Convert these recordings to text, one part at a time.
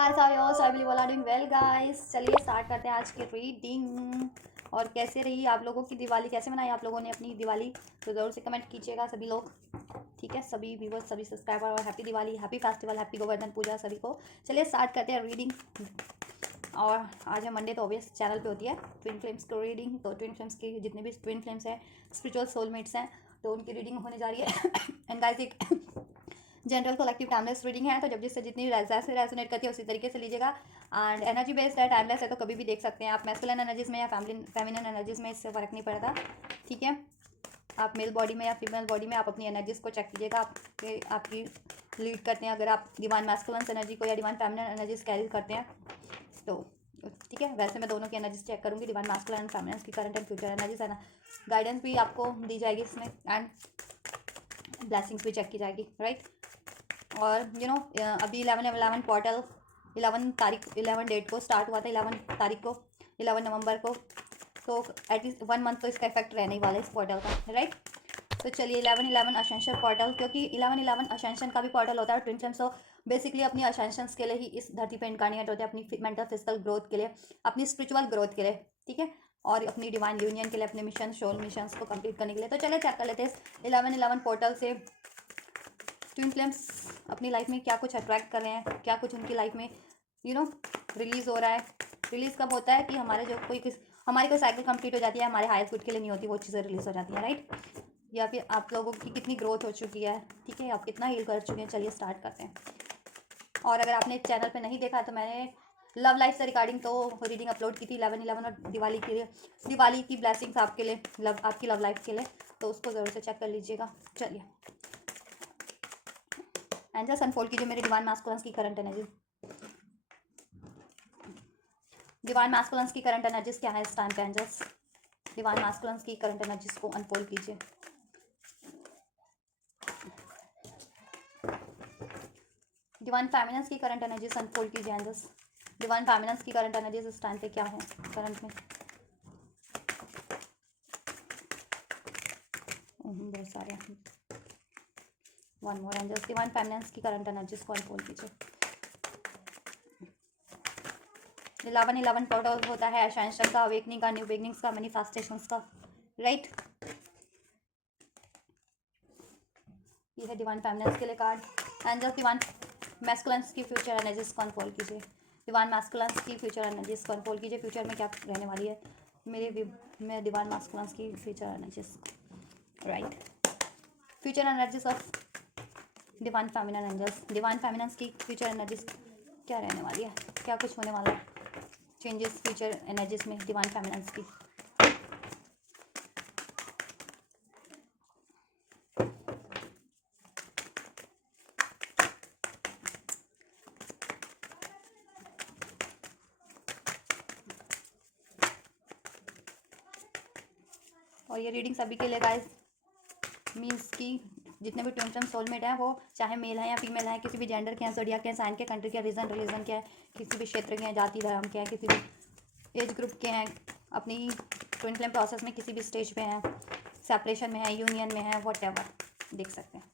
Guys how you all, I believe all are doing well guys. चलिए start करते हैं आज की रीडिंग। और कैसे रही आप लोगों की दिवाली, कैसे मनाई आप लोगों ने अपनी दिवाली, तो ज़रूर से कमेंट कीजिएगा सभी लोग। ठीक है, सभी व्यूवर्स, सभी सब्सक्राइबर, और happy Diwali, happy festival, happy Govardhan Puja सभी को। चलिए स्टार्ट करते हैं रीडिंग। और आज है मंडे, तो ऑब्वियस चैनल पे होती है ट्विन फ्लेम्स की रीडिंग। तो ट्विन फ्लेम्स की जितने भी ट्विन फ्लेम्स हैं, स्पिरिचुअल सोलमेट्स हैं, तो उनकी रीडिंग होने जा रही है। एंड गाइस एक जनरल कलेक्टिव टाइमलेस रीडिंग है, तो जब जिससे जितनी जैसे रेजोनेट करती है उसी तरीके से लीजिएगा। एंड एनर्जी बेस्ड है, टाइमलेस है, तो कभी भी देख सकते हैं आप। मैस्कुलिन एनर्जीज में या फेमिनिन एनर्जीज में इससे फ़र्क नहीं पड़ता। ठीक है, आप मेल बॉडी में या फीमेल बॉडी में आप अपनी एनर्जीज को चेक कीजिएगा, आपकी लीड करते हैं। अगर आप डिवाइन मैस्कुलिन एनर्जी को या डिवाइन फेमिनिन एनर्जीज कैरी करते हैं तो ठीक है। वैसे मैं दोनों की एनर्जीज चेक करूँगी, डिवाइन मैस्कुलिन एंड फेमिनिन की करंट एंड फ्यूचर एनर्जीज है ना। गाइडेंस भी आपको दी जाएगी इसमें, एंड ब्लेसिंग्स भी चेक की जाएगी, राइट। और अभी 11/11 पोर्टल 11 डेट को स्टार्ट हुआ था, 11 तारीख को, 11 नवंबर को। तो एटलीस्ट 1 मंथ तो इसका इफेक्ट रहने ही वाला है इस पोर्टल का, राइट। तो चलिए 11/11 असेंशन पोर्टल, क्योंकि 11/11 असेंशन का भी पोर्टल होता है ट्विन फ्लेम्स। तो बेसिकली अपनी असेंशंस के लिए ही इस धरती पे इनकारनेट होते हैं, अपनी मेंटल फिजिकल ग्रोथ के लिए, अपनी स्पिरिचुअल ग्रोथ के लिए, ठीक है, और अपनी डिवाइन यूनियन के लिए, अपने मिशन सोल मिशंस को कंप्लीट करने के लिए। तो चलिए चेक कर लेते हैं 11/11 पोर्टल से ट्विन फ्लेम्स अपनी लाइफ में क्या कुछ अट्रैक्ट कर रहे हैं, क्या कुछ उनकी लाइफ में रिलीज़ हो रहा है। रिलीज़ कब होता है कि हमारी कोई साइकिल कंप्लीट हो जाती है, हमारे हायर गुड के लिए नहीं होती, वो चीज़ें रिलीज़ हो जाती हैं, राइट। या फिर आप लोगों की कितनी ग्रोथ हो चुकी है, ठीक है, आप कितना हील कर चुके हैं। चलिए स्टार्ट करते हैं। और अगर आपने चैनल पे नहीं देखा तो मैंने लव लाइफ से रिगार्डिंग तो रीडिंग अपलोड की थी 11/11 और दिवाली के लिए, दिवाली की ब्लेसिंग्स आपके लिए, आपकी लव लाइफ के लिए, तो उसको ज़रूर से चेक कर लीजिएगा। चलिए एंजल्स अनफोल्ड कीजिए मेरे डिवाइन मैस्कुलिन्स की करंट एनर्जी। डिवाइन मैस्कुलिन्स की करंट एनर्जीज क्या है इस टाइम पे एंजल्स? डिवाइन मैस्कुलिन्स की करंट एनर्जीज को अनफोल्ड कीजिए। डिवाइन फेमिनिन्स की करंट एनर्जीज अनफोल्ड कीजिए एंजल्स। डिवाइन फेमिनिन्स की करंट एनर्जीज इस टाइम पे क्या है करंट में? बहुत सारे हैं। One more angels, divine feminines की करंट एनर्जीज को अनफोल्ड कीजिए। 11/11 पोर्टल होता है असेंशन का, अवेकनिंग का, न्यू बिगनिंग्स का, मैनिफेस्टेशंस का, राइट। ये है डिवाइन फेमिनिन्स के लिए कार्ड। एंजल्स डिवाइन मैस्कुलिन्स की फ्यूचर एनर्जीज को अनफोल्ड कीजिए। डिवाइन मैस्कुलिन्स की फ्यूचर एनर्जीज को अनफोल्ड कीजिए। फ्यूचर में क्या रहने वाली है मेरे डिवाइन मैस्कुलिन्स की future energies, right. Future energies of divine feminine angels, divine feminines की फ्यूचर एनर्जीज क्या रहने वाली है, क्या कुछ होने वाला है चेंजेस फ्यूचर एनर्जीज में डिवाइन फेमिनिन्स की। और ये रीडिंग सभी के लिए गाइस, मीन्स कि जितने भी ट्विन सोलमेट हैं, वो चाहे मेल हैं या फीमेल हैं, किसी भी जेंडर के हैं, ज़ोडिएक के हैं, साइन के, कंट्री के, रीजन रिलीजन के हैं, किसी भी क्षेत्र के हैं, जाति धर्म के हैं, किसी भी एज ग्रुप के हैं, अपनी ट्विन फ्लेम प्रोसेस में किसी भी स्टेज पे हैं, सेपरेशन में है, यूनियन में है, व्हाटएवर देख सकते हैं।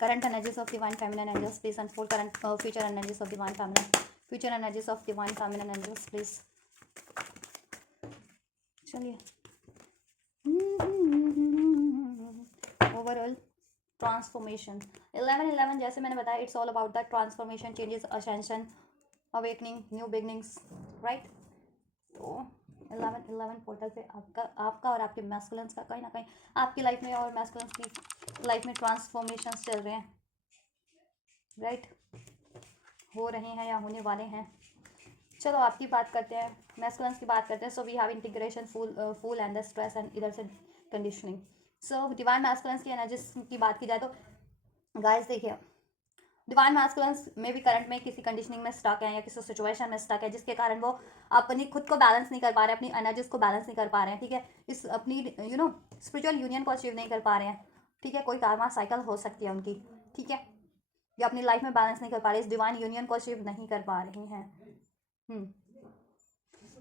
Current energies of divine feminine angels please unfold current future energies of divine feminine, future energies of divine feminine angels please. चलिए ओवरऑल ट्रांसफॉर्मेशन 11/11 जैसे मैंने बताया, it's all about the transformation, changes, ascension, awakening, new beginnings, right. तो 11/11 portal पे आपका और आपके masculines का कहीं ना कहीं आपकी लाइफ में और मैस्कुलिन्स की लाइफ में ट्रांसफॉर्मेशंस चल रहे हैं, राइट, हो रहे हैं या होने वाले हैं। चलो आपकी बात करते हैं, मैस्कुलिन्स की बात करते हैं। So we have integration, fool and the stress, and इधर से कंडीशनिंग। सो डिवाइन मैस्कुलिन्स की एनर्जीज की बात की जाए तो गाइस देखिए, डिवाइन मैस्कुलिन्स में भी करंट में किसी कंडीशनिंग में स्टक है या किसी सिचुएशन में स्टक है, जिसके कारण वो अपनी खुद को बैलेंस नहीं कर पा रहे हैं, अपनी एनर्जीज को बैलेंस नहीं कर पा रहे हैं, ठीक है, इस अपनी स्पिरिचुअल यूनियन को अचीव नहीं कर पा रहे हैं, ठीक है। कोई कार्मा साइकिल हो सकती है उनकी, ठीक है, या अपनी लाइफ में बैलेंस नहीं कर पा रहे, इस डिवाइन यूनियन को अचीव नहीं कर पा रही हैं।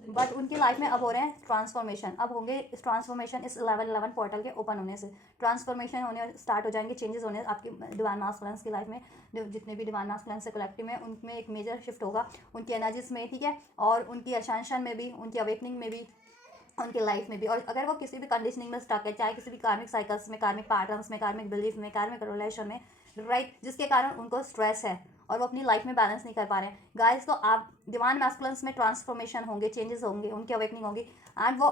बट उनकी लाइफ में अब हो रहे हैं ट्रांसफॉर्मेशन, अब होंगे इस ट्रांसफॉर्मेशन इस 11-11 पोर्टल के ओपन होने से ट्रांसफॉर्मेशन होने स्टार्ट हो जाएंगे, चेंजेस होने आपकी डिवाइन मास्कुलिन्स की लाइफ में। जितने भी डिवाइन मास्कुलिन्स से कलेक्टिव में उनमें एक मेजर शिफ्ट होगा उनकी एनर्जीज में, ठीक है, और उनकी असेंशन में भी, उनकी अवेकनिंग में भी, उनकी लाइफ में भी। और अगर वो किसी भी कंडीशनिंग में स्टक है, चाहे किसी भी कार्मिक साइकिल्स में, कार्मिक पैटर्न्स में, कार्मिक बिलीफ में, कार्मिक रिलेशन में, राइट, जिसके कारण उनको स्ट्रेस है और वो अपनी लाइफ में बैलेंस नहीं कर पा रहे हैं गाइस, तो आप डिवाइन मैस्कुलिन्स में ट्रांसफॉर्मेशन होंगे, चेंजेस होंगे, उनकी अवेकनिंग होगी एंड वो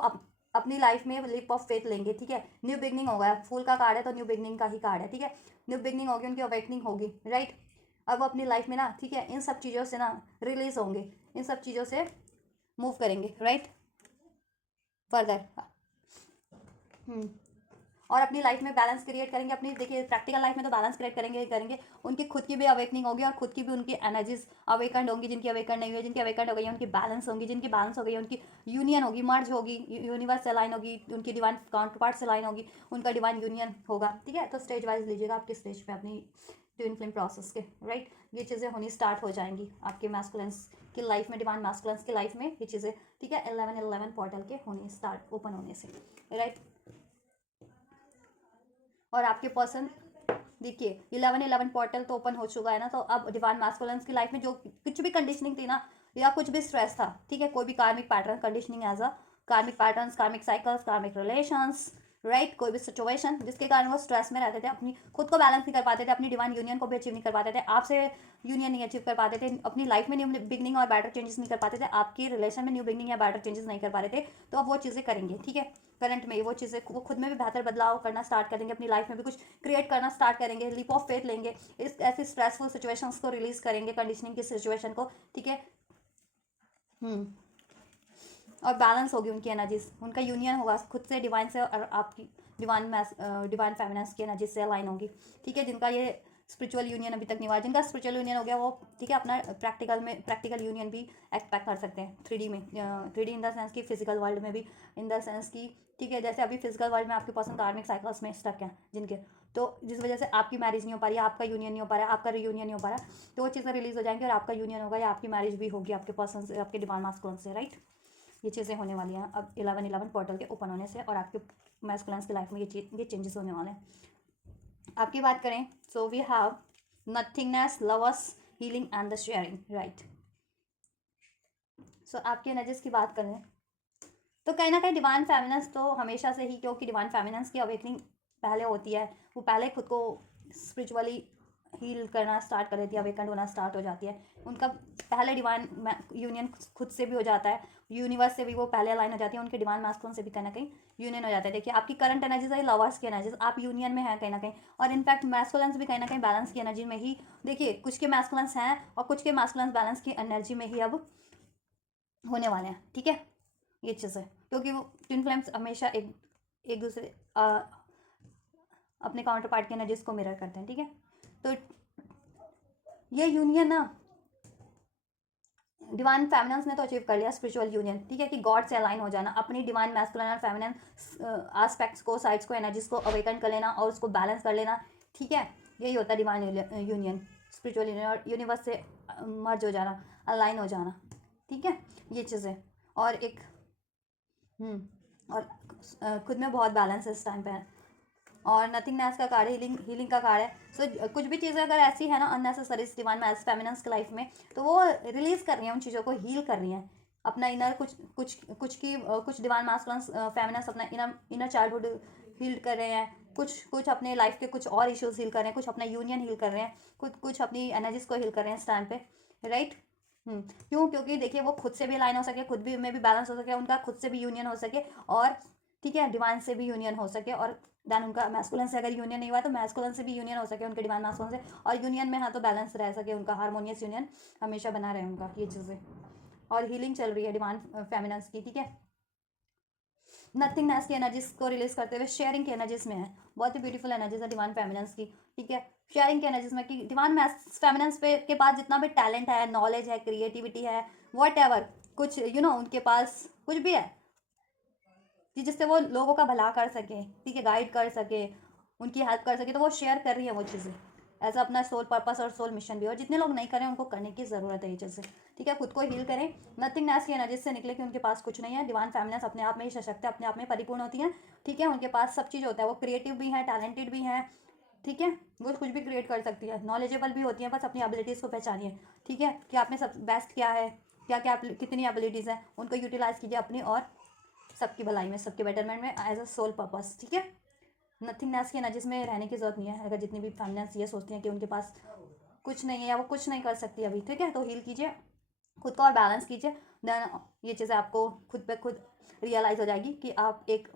अपनी लाइफ में लीप ऑफ फेथ लेंगे, ठीक है, न्यू बिगनिंग होगा। फूल का कार्ड है तो न्यू बिगनिंग का ही कार्ड है, ठीक है, न्यू बिगनिंग होगी, उनकी अवेकनिंग होगी, राइट। अब वो अपनी लाइफ में ना, ठीक है, इन सब चीज़ों से ना रिलीज होंगे, इन सब चीज़ों से मूव करेंगे, राइट, फर्दर। और अपनी लाइफ में बैलेंस क्रिएट करेंगे, अपनी देखिए प्रैक्टिकल लाइफ में तो बैलेंस क्रिएट करेंगे। उनकी खुद की भी अवेकनिंग होगी और खुद की भी उनकी एनर्जीज अवेकंड होंगी, जिनकी अवेकंड नहीं हुई, जिनकी अवेकंड हो गई है उनकी बैलेंस होंगी, जिनकी बैलेंस हो गई है उनकी यूनियन होगी, मर्ज होगी, यूनिवर्स से लाइन होगी, उनकी डिवाइन काउंटर पार्ट से लाइन होगी, उनका डिवाइन यूनियन होगा, ठीक है। तो स्टेज वाइज लीजिएगा आपकी स्टेज पे अपनी ट्विन फ्लेम प्रोसेस के, राइट, ये चीज़ें होनी स्टार्ट हो जाएंगी आपके मैस्कुलिन्स की लाइफ में, डिवाइन मैस्कुलिन्स की लाइफ में ये चीज़ें, ठीक है, 11-11 पोर्टल के होने स्टार्ट, ओपन होने से, राइट। और आपके पर्सन देखिए 11-11 पोर्टल तो ओपन हो चुका है ना, तो अब डिवाइन मैस्कुलिन्स की लाइफ में जो कुछ भी कंडीशनिंग थी ना, या कुछ भी स्ट्रेस था, ठीक है, कोई भी कार्मिक पैटर्न कंडीशनिंग एज अ कार्मिक पैटर्न्स, कार्मिक साइकिल्स, कार्मिक रिलेशंस, राइट, कोई भी सिचुएशन जिसके कारण वो स्ट्रेस में रहते थे, अपनी खुद को बैलेंस नहीं कर पाते थे, अपनी डिवाइन यूनियन को भी अचीव नहीं कर पाते थे, आपसे यूनियन नहीं अचीव कर पाते थे, अपनी लाइफ में न्यू बिगनिंग और बैटर चेंजेस नहीं कर पाते थे, आपकी रिलेशन में न्यू बिगनिंग या बैटर चेंजेस नहीं कर पा रहे थे, तो अब वो चीज़ें करेंगे, ठीक है। करंट में वो चीज़ें वो खुद में भी बेहतर बदलाव करना स्टार्ट करेंगे, अपनी लाइफ में भी कुछ क्रिएट करना स्टार्ट करेंगे, लीप ऑफ फेथ लेंगे, इस ऐसी स्ट्रेसफुल सिचुएशंस को रिलीज करेंगे, कंडीशनिंग की सिचुएशन को, ठीक है। और बैलेंस होगी उनकी एनर्जीज, उनका यूनियन होगा खुद से डिवाइन से, और आपकी डिवाइन फेमिनिन्स की एनर्जी से अलाइन होगी, ठीक है। जिनका ये स्पिरिचुअल यूनियन अभी तक नहीं हुआ, जिनका स्पिरिचुअल यूनियन हो गया वो, ठीक है, अपना प्रैक्टिकल यूनियन भी एक्सपेक्ट कर सकते हैं 3D में, 3D इन द सेंस की फिजिकल वर्ल्ड में भी, इन द सेंस की, ठीक है, जैसे अभी फिजिकल वर्ल्ड में आपके पर्सन कार्मिक साइकिल्स में स्टक हैं जिनके, तो जिस वजह से आपकी मैरिज नहीं हो पा रही है, आपका यूनियन नहीं हो पा रहा है, आपका रीयूनियन नहीं हो पा रहा, तो वो चीज़ें रिलीज हो जाएंगी और आपका यूनियन होगा या आपकी मैरिज भी होगी आपके पर्सन से, आपके डिवाइन मास्कुलिन से, राइट। ये चीज़ें होने वाली हैं अब 11-11 पोर्टल के ओपन होने से, और आपके मैस्कुलिन्स की लाइफ में ये चेंजेस होने वाले हैं। आपकी बात करें, so we have nothingness, lovers, healing and the sharing, right. So आपके एनर्जीज की बात करें तो कहीं ना कहीं डिवाइन फेमिनिन्स तो हमेशा से ही, क्योंकि डिवाइन फेमिनिन्स की अवेकनिंग पहले होती है, वो पहले खुद को स्पिरिचुअली हील करना स्टार्ट कर देती है, अवेकन होना स्टार्ट हो जाती है, उनका पहले डिवाइन यूनियन खुद से भी हो जाता है, यूनिवर्स से भी वो पहले अलाइन हो जाती है, उनके डिवाइन मास्कुलिन से भी कहीं ना कहीं यूनियन हो जाता है। देखिए आपकी करंट एनर्जीज है लवर्स की एनर्जीज, आप यूनियन में हैं कहीं ना कहीं, और इनफैक्ट मैस्कुलिन्स भी कहीं ना कहीं बैलेंस की एनर्जी में ही, देखिए कुछ के मैस्कुलिन्स हैं और कुछ के मैस्कुलिन्स बैलेंस की एनर्जी में ही अब होने वाले हैं, ठीक है। ये चीज़ है क्योंकि वो ट्विन फ्लेम्स हमेशा एक एक दूसरे अपने काउंटर पार्ट की एनर्जीज को मिरर करते हैं, ठीक है। तो ये यूनियन ना डिवाइन फेमिनिन्स ने तो अचीव कर लिया स्पिरिचुअल यूनियन, ठीक है, कि गॉड से अलाइन हो जाना, अपनी डिवाइन मैस्कुलिन और फेमिनिन एस्पेक्ट्स को, साइड्स को, एनर्जीज को अवेकन कर लेना और उसको बैलेंस कर लेना, ठीक है। यही होता है डिवाइन यूनियन, स्पिरिचुअल यूनियन, और यूनिवर्स से मर्ज हो जाना, अलाइन हो जाना, ठीक है, ये चीज़ें। और एक और खुद में बहुत बैलेंस है इस टाइम पे, और नथिंगनेस का कार्ड, हीलिंग का कार्ड है। सो कुछ भी चीज़ें अगर ऐसी है ना अननेसेसरी डिवाइन फेमिनिन्स की लाइफ में, तो वो रिलीज कर रही हैं, उन चीज़ों को हील कर रही हैं, अपना इनर कुछ डिवाइन मास्कुलिन फेमिनिन्स अपना इनर चाइल्डहुड हील कर रहे हैं, कुछ अपने लाइफ के कुछ और इश्यूज हील कर रहे हैं, कुछ अपना यूनियन हील कर रहे हैं, कुछ अपनी एनर्जीज को हील कर रहे हैं इस टाइम पे, राइट। क्यों? क्योंकि देखिए वो खुद से भी अलाइन हो सके, खुद भी में भी बैलेंस हो सके, उनका खुद से भी यूनियन हो सके, और ठीक है डिवाइन से भी यूनियन हो सके, और देन उनका मैस्कुलिन से अगर यूनियन नहीं हुआ तो मैस्कुलिन से भी यूनियन हो सके, उनके डिवाइन मैस्कुलिन से, और यूनियन में हाँ तो बैलेंस रह सके, उनका हारमोनियस यूनियन हमेशा बना रहे उनका, ये चीज़ें। और हीलिंग चल रही है डिवाइन फेमिनिन्स की, ठीक है, नथिंगनेस की एनर्जीज को रिलीज करते हुए शेयरिंग की एनर्जीज में है, बहुत ही ब्यूटीफुल एनर्जीज है डिवाइन फेमिनिन्स की, ठीक है। शेयरिंग की एनर्जीज में कि डिवाइन फेमिनिन्स पे के पास जितना भी टैलेंट है, नॉलेज है, क्रिएटिविटी है, वॉट एवर, कुछ उनके पास कुछ भी है कि जिससे वो लोगों का भला कर सके, ठीक है, गाइड कर सके, उनकी हेल्प कर सके, तो वो शेयर कर रही है वो चीज़ें, एज अपना सोल पर्पस और सोल मिशन भी। और जितने लोग नहीं करें उनको करने की ज़रूरत है ये चीज़ से, ठीक है। खुद को हील करें, नथिंगनेस की एनर्जी से निकले कि उनके पास कुछ नहीं है। डिवाइन फेमिनिन्स अपने आप में ही सशक्त है, अपने आप में परिपूर्ण होती हैं, ठीक है। उनके पास सब चीज़ होता है, वो क्रिएटिव भी हैं, टैलेंटेड भी हैं, ठीक है। वो कुछ भी क्रिएट कर सकती है, नॉलेजेबल भी होती है, बस अपनी एबिलिटीज़ को पहचानिए, ठीक है, कि आप में सब बेस्ट क्या है, क्या क्या कितनी एबिलिटीज़ हैं, उनको यूटिलाइज कीजिए अपनी और सबकी भलाई में, सबके बेटरमेंट में एज अ सोल पर्पस, ठीक है। नथिंगनेस की एनर्जीज में रहने की जरूरत नहीं है। अगर जितनी भी फेमिनिन्स ये सोचती हैं कि उनके पास कुछ नहीं है या वो कुछ नहीं कर सकती अभी, ठीक है, तो हील कीजिए खुद को और बैलेंस कीजिए। देन ये चीज़ें आपको खुद पे खुद रियलाइज़ हो जाएगी कि आप एक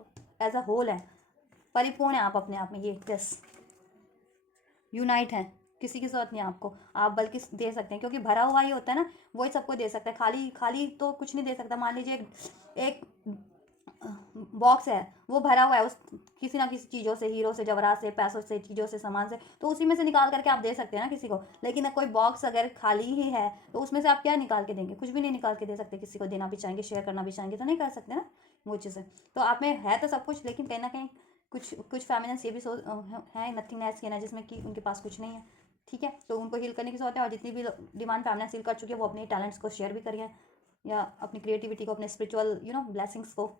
एज अ होल है, परिपूर्ण है आप अपने आप में। ये यस, यूनाइट है, किसी की जरूरत नहीं है आपको, आप बल्कि दे सकते हैं, क्योंकि भरा हुआ ही होता है ना, वही सबको दे सकता है। खाली खाली तो कुछ नहीं दे सकता। मान लीजिए एक बॉक्स है, वो भरा हुआ है उस किसी ना किसी चीज़ों से, हीरो से, जवरात से, पैसों से, चीज़ों से, सामान से, तो उसी में से निकाल करके आप दे सकते हैं ना किसी को। लेकिन कोई बॉक्स अगर खाली ही है तो उसमें से आप क्या निकाल के देंगे? कुछ भी नहीं निकाल के दे सकते। किसी को देना भी चाहेंगे, शेयर करना भी चाहेंगे तो नहीं कर सकते ना वो चीज़ें। तो आप में है तो सब कुछ, लेकिन कहीं ना कहीं कुछ कुछ फेमिनिन्स ये भी है नथिंगनेस की एनर्जी जिसमें कि उनके पास कुछ नहीं है, ठीक है। तो उनको हील करने की जरूरत है। और जितनी भी डिमांड फेमिनिन्स हील कर चुके हैं वो अपने टैलेंट्स को शेयर भी करिए, या अपनी क्रिएटिविटी को, अपने स्पिरिचुअल ब्लेसिंग्स को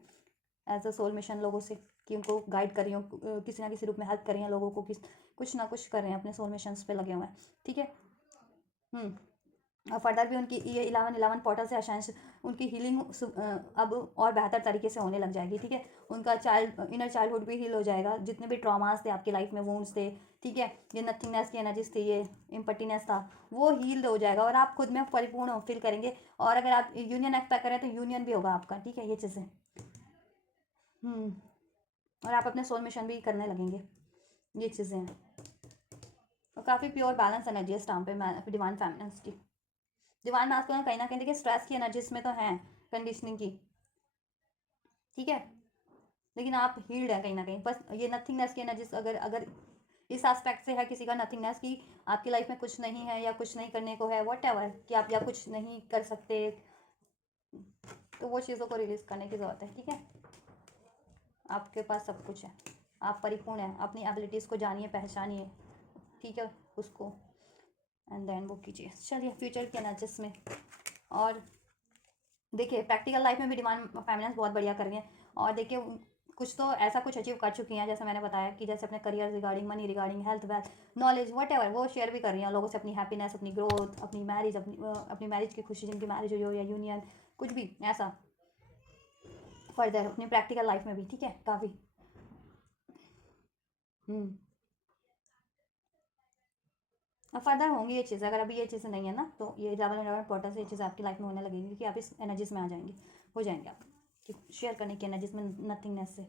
एज अ सोल मिशन लोगों से, कि उनको गाइड कर रही हूँ, किसी ना किसी रूप में हेल्प कर रही हैं लोगों को, कुछ ना कुछ कर रहे हैं, अपने सोल मिशंस पे लगे हुए हैं, ठीक है। और फर्दर भी उनकी ये 11-11 पोर्टल से अशांश उनकी हीलिंग अब और बेहतर तरीके से होने लग जाएगी, ठीक है। उनका इनर चाइल्डहुड भी हील हो जाएगा, जितने भी ट्रॉमास थे आपकी लाइफ में, वुंड्स थे, ठीक है, ये नथिंगनेस की एनर्जीज थी, ये इम्पटीनेस था, वो हील हो जाएगा और आप खुद में परिपूर्ण फील करेंगे। और अगर आप यूनियन एक्सपेक्ट करें तो यूनियन भी होगा आपका, ठीक है, ये चीज़ें। और आप अपने सोल मिशन भी करने लगेंगे, ये चीज़ें हैं। और काफ़ी प्योर बैलेंस एनर्जी है इस टाइम पे डिवाइन फेमिनिन्स की। डिवाइन मास्कुलिन कहीं ना कहीं देखिए स्ट्रेस की एनर्जी इसमें तो है, कंडीशनिंग की, ठीक है, लेकिन आप हील्ड है कहीं ना कहीं। बस ये नथिंगनेस की एनर्जी अगर अगर इस एस्पेक्ट से है किसी का नथिंगनेस की, आपकी लाइफ में कुछ नहीं है या कुछ नहीं करने को है, वट एवर, कि आप या कुछ नहीं कर सकते, तो वो चीज़ों को रिलीज करने की ज़रूरत है, ठीक है। आपके पास सब कुछ है, आप परिपूर्ण हैं, अपनी एबिलिटीज़ को जानिए, पहचानिए, ठीक है, उसको एंड देन वो कीजिए। चलिए फ्यूचर के एनर्जीज में, और देखिए प्रैक्टिकल लाइफ में भी डिमांड फेमिनिन्स बहुत बढ़िया कर रही हैं। और देखिए कुछ तो ऐसा कुछ अचीव कर चुकी हैं, जैसे मैंने बताया कि जैसे अपने career regarding, money regarding, health, wealth, knowledge, what ever, वो शेयर भी कर रही हैं लोगों से अपनी हैप्पीनेस, अपनी ग्रोथ, अपनी मैरिज, अपनी मैरिज की खुशी, जिनकी मैरिज हुई हो या यूनियन, कुछ भी ऐसा फर्दर अपनी प्रैक्टिकल लाइफ में भी, ठीक है, काफ़ी। अब फर्दर होंगी ये चीज़ें। अगर अभी ये चीज़ें नहीं है ना, तो ये 11-11 पोर्टल से ये चीज़ें आपकी लाइफ में होने लगेगी, कि आप इस एनर्जीज में आ जाएंगे, हो जाएंगे आप, कि शेयर करने की एनर्जीज में, नथिंगनेस से,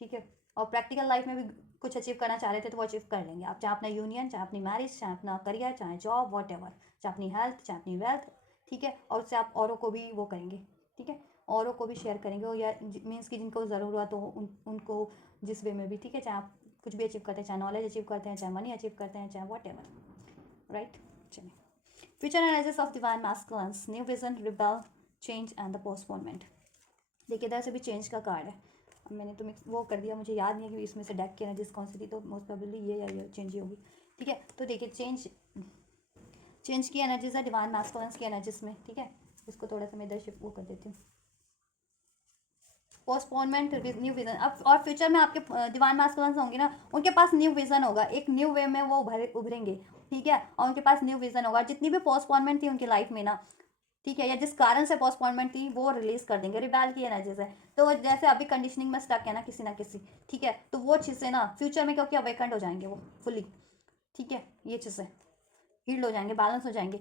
ठीक है। और प्रैक्टिकल लाइफ में भी कुछ अचीव करना चाह रहे थे तो वो अचीव कर लेंगे आप, चाहे अपना यूनियन, चाहे अपनी मैरिज, चाहे अपना करियर, चाहे जॉब, वॉट एवर, चाहे अपनी हेल्थ, चाहे अपनी वेल्थ, ठीक है। और उससे आप औरों को भी वो करेंगे, ठीक है, औरों को भी शेयर करेंगे, या मीन्स कि जिनको ज़रूरत हो उनको जिस वे में भी, ठीक है। चाहे आप कुछ भी अचीव करते हैं, चाहे नॉलेज अचीव करते हैं, चाहे मनी अचीव करते हैं, चाहे वॉट एवर, राइट। चलिए, future analysis of divine masculines, new vision, rebel, change and the postponement. देखिए इधर से भी चेंज का कार्ड है। अब मैंने तो मिक्स वो कर दिया, मुझे याद नहीं है कि इसमें से डेक की एनर्जीज कौन सी थी, तो मोस्ट प्रोबेबली ये या ये चेंज ही होगी, ठीक है। तो देखिए चेंज की एनर्जीज है डिवाइन मैस्कुलिन्स की एनर्जीज में, ठीक है। इसको थोड़ा सा मैं इधर शिफ्ट वो कर देती हूँ। Postponement, new vision. अब और फ्यूचर में आपके डिवाइन मैस्कुलिन्स होंगे ना, उनके पास न्यू विजन होगा, एक न्यू वे में वो उभरेंगे, ठीक है। और उनके पास न्यू विजन होगा। जितनी भी पोस्टपोनमेंट थी उनकी लाइफ में ना, ठीक है, या जिस कारण से पोस्टपोनमेंट थी, वो रिलीज कर देंगे। रिबेल की एनर्जीज है, तो जैसे अभी कंडीशनिंग में स्टक है ना किसी, ठीक है, तो वो चीज़ें ना फ्यूचर में क्योंकि अवेकेंड हो जाएंगे वो फुली, ठीक है, ये चीज़ें हील्ड हो जाएंगे, बैलेंस हो जाएंगे,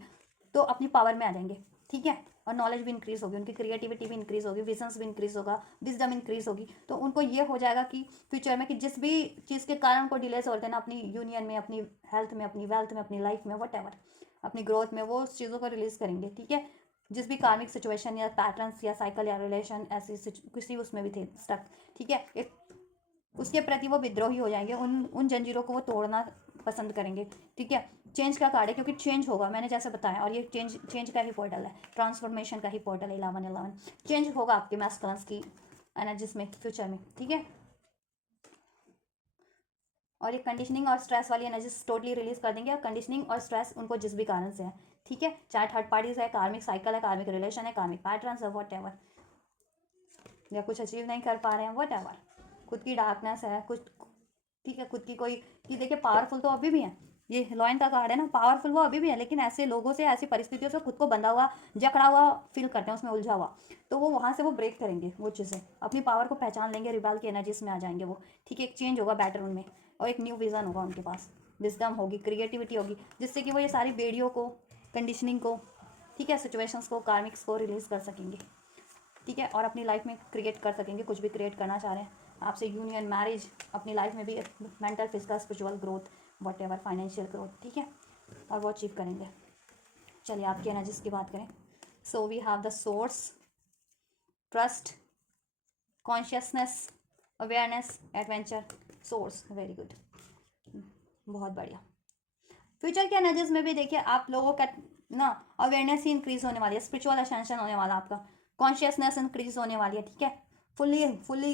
तो अपनी पावर में आ जाएंगे, ठीक है। और नॉलेज भी इंक्रीज होगी, उनकी क्रिएटिविटी भी इंक्रीज होगी, विजन्स भी इंक्रीज होगा, विजडम इंक्रीज होगी। तो उनको ये हो जाएगा कि फ्यूचर में कि जिस भी चीज़ के कारण उनको डिलेस होते हैं ना, अपनी यूनियन में, अपनी हेल्थ में, अपनी वेल्थ में, अपनी लाइफ में, वट एवर, अपनी ग्रोथ में, वो उस चीज़ों को रिलीज करेंगे, ठीक है। जिस भी कार्मिक सिचुएशन या पैटर्न्स या साइकिल या रिलेशन ऐसी किसी उसमें भी थे स्टक, ठीक है, एक उसके प्रति वो विद्रोही हो जाएंगे, उन जंजीरों को वो तोड़ना पसंद करेंगे, ठीक है। चेंज का कार्ड है, क्योंकि चेंज होगा, मैंने जैसे बताया, और ये चेंज का ही पोर्टल है, ट्रांसफॉर्मेशन का ही पोर्टल है 11-11। चेंज होगा आपके मैस्कुलिन्स की एनर्जीज में फ्यूचर में, ठीक है। और ये कंडीशनिंग और स्ट्रेस वाली एनर्जीज टोटली रिलीज कर देंगे। और कंडीशनिंग और स्ट्रेस उनको जिस भी कारण से है, ठीक है, चाहे थर्ड पार्टीज है, कार्मिक साइकिल है, कार्मिक रिलेशन है, कार्मिक पैटर्न्स है, वट एवर, या कुछ अचीव नहीं कर पा रहे हैं, वट एवर, खुद की डार्कनेस है कुछ, ठीक है, खुद की कोई कि देखिए पावरफुल तो अभी भी है, ये लॉयन का कार्ड है ना, पावरफुल वो अभी भी है, लेकिन ऐसे लोगों से, ऐसी परिस्थितियों से खुद को बंधा हुआ, जकड़ा हुआ फील करते हैं, उसमें उलझा हुआ, तो वो वहाँ से वो ब्रेक करेंगे, वो चीज़ें अपनी पावर को पहचान लेंगे, रिबेल की एनर्जीज में आ जाएंगे वो, ठीक है, एक चेंज होगा बैटर उनमें, और एक न्यू विजन होगा उनके पास, विजडम होगी, क्रिएटिविटी होगी, जिससे कि वो ये सारी बेड़ियों को, कंडीशनिंग को, ठीक है, सिचुएशंस को, कार्मिक्स को रिलीज कर सकेंगे, ठीक है, और अपनी लाइफ में क्रिएट कर सकेंगे, कुछ भी क्रिएट करना चाह रहे हैं आपसे, यूनियन, मैरिज, अपनी लाइफ में भी mental, physical, spiritual growth, what ever, financial growth, ठीक है, और वो अचीव करेंगे। चलिए आपकी एनर्जीज की बात करें। So we have the source, trust, consciousness, awareness, adventure, source, very good, बहुत बढ़िया। फ्यूचर के एनर्जीज में भी देखिए आप लोगों का ना अवेयरनेस ही इंक्रीज होने वाली है, स्पिरिचुअल असेंशन होने वाला, आपका कॉन्शियसनेस इंक्रीज होने वाली है, ठीक है, फुल्ली फुल्ली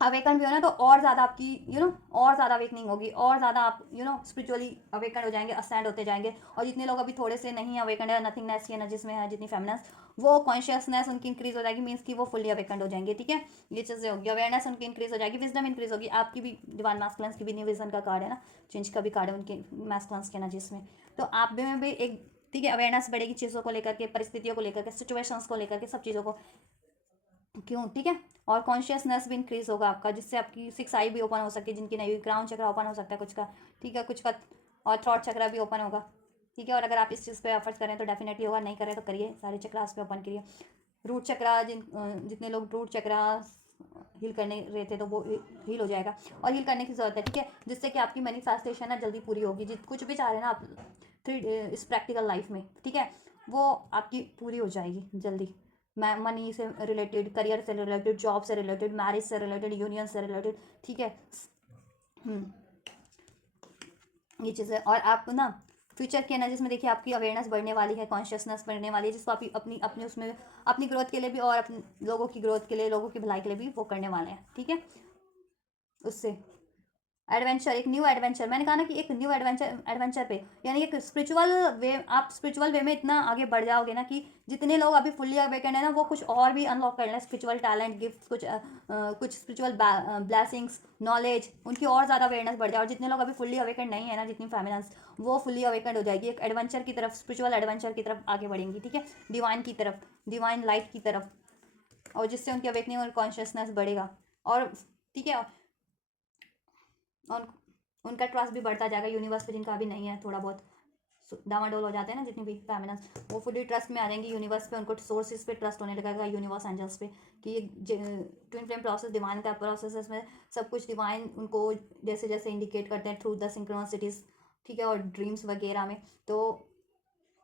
अवेकन भी हो ना, तो और ज़्यादा आपकी और ज़्यादा अवेकनिंग होगी, और ज़्यादा आप स्पिरिचुअली अवेकन हो जाएंगे, असेंड होते जाएंगे। और जितने लोग अभी थोड़े से नहीं अवेकन है, नथिंगनेस की एनर्जीज में है, जितनी फेमिनेंस, वो कॉन्शियसनेस उनकी इंक्रीज हो जाएगी, मीन्स कि वो फुल्ली अवेकन हो जाएंगे, ठीक है, ये चीज़ें होगी, अवेयरनेस उनकी इंक्रीज हो जाएगी, विजडम इंक्रीज होगी, आपकी भी डिवाइन मैस्कुलिन्स की भी न्यू विजन का कार्ड है ना, चेंज का भी कार्ड है उनके मैस्कुलिन्स की एनर्जीज में, तो आप में भी एक, ठीक है, अवेयरनेस बढ़ेगी चीज़ों को लेकर के, परिस्थितियों को लेकर के, सिचुएशंस को लेकर के, सब चीज़ों को, क्यों, ठीक है, और कॉन्शियसनेस भी इंक्रीज होगा आपका, जिससे आपकी सिक्स आई भी ओपन हो सकती है, जिनकी नहीं हुई, क्राउन चक्र ओपन हो सकता है कुछ का, ठीक है, कुछ का, और थ्रॉट चक्र भी ओपन होगा, ठीक है, और अगर आप इस चीज़ पे एफर्ट्स करें तो डेफिनेटली होगा, नहीं करें तो करिए, सारे चक्रास पे ओपन करिए। रूट चक्र, जितने लोग रूट चक्र हील करने रहते तो वो हील हो जाएगा, और हील करने की जरूरत है, ठीक है, जिससे कि आपकी मैनिफेस्टेशन है जल्दी पूरी होगी, जित कुछ भी चाह रहे हैं ना आप थ्री इस प्रैक्टिकल लाइफ में, ठीक है, वो आपकी पूरी हो जाएगी जल्दी, मनी से रिलेटेड, करियर से रिलेटेड, जॉब से रिलेटेड, मैरिज से रिलेटेड, यूनियन से रिलेटेड, ठीक है, ये चीज़ें। और आप ना फ्यूचर की एनर्जीज में देखिए आपकी अवेयरनेस बढ़ने वाली है, कॉन्शियसनेस बढ़ने वाली है, जिसको आप अपनी अपनी उसमें अपनी ग्रोथ के लिए भी, और अपने लोगों की ग्रोथ के लिए, लोगों की भलाई के लिए भी वो करने वाले हैं, ठीक है, उससे एडवेंचर, एक न्यू एडवेंचर, मैंने कहा ना कि एक न्यू एडवेंचर पे, यानी एक स्पिरिचुअल वे, आप स्पिरिचुअल वे में इतना आगे बढ़ जाओगे ना कि जितने लोग अभी फुल्ली अवेकन है ना, वो कुछ और भी अनलॉक कर लें, स्पिरिचुअल टैलेंट, गिफ्ट, कुछ स्पिरिचुअल ब्लेसिंग्स, नॉलेज, उनकी और ज़्यादा अवेयरनेस बढ़ जाए, और जितने लोग अभी फुल्ली अवेकन नहीं है ना, जितनी फेमिनेंस, वो फुल्ली अवेकन हो जाएगी, एक एडवेंचर की तरफ, स्पिरिचुअल एडवेंचर की तरफ आगे बढ़ेंगी, ठीक है, डिवाइन की तरफ, डिवाइन लाइट की तरफ, और जिससे उनकी अवेकनिंग और कॉन्शियसनेस बढ़ेगा, और ठीक है, और उनका ट्रस्ट भी बढ़ता जाएगा यूनिवर्स पे, जिनका अभी नहीं है, थोड़ा बहुत डामाडोल हो जाते हैं ना, जितनी भी फेमिनेंस, वो फुली ट्रस्ट में आ जाएंगी यूनिवर्स पे, उनको सोर्सेज पे ट्रस्ट होने लगेगा, यूनिवर्स एंजल्स पे, कि ये ट्विन फ्लेम प्रोसेस डिवाइन का प्रोसेस है, इसमें सब कुछ डिवाइन उनको जैसे जैसे इंडिकेट करते हैं थ्रू द सिंक्रोनिसिटीज, ठीक है, और ड्रीम्स वगैरह में, तो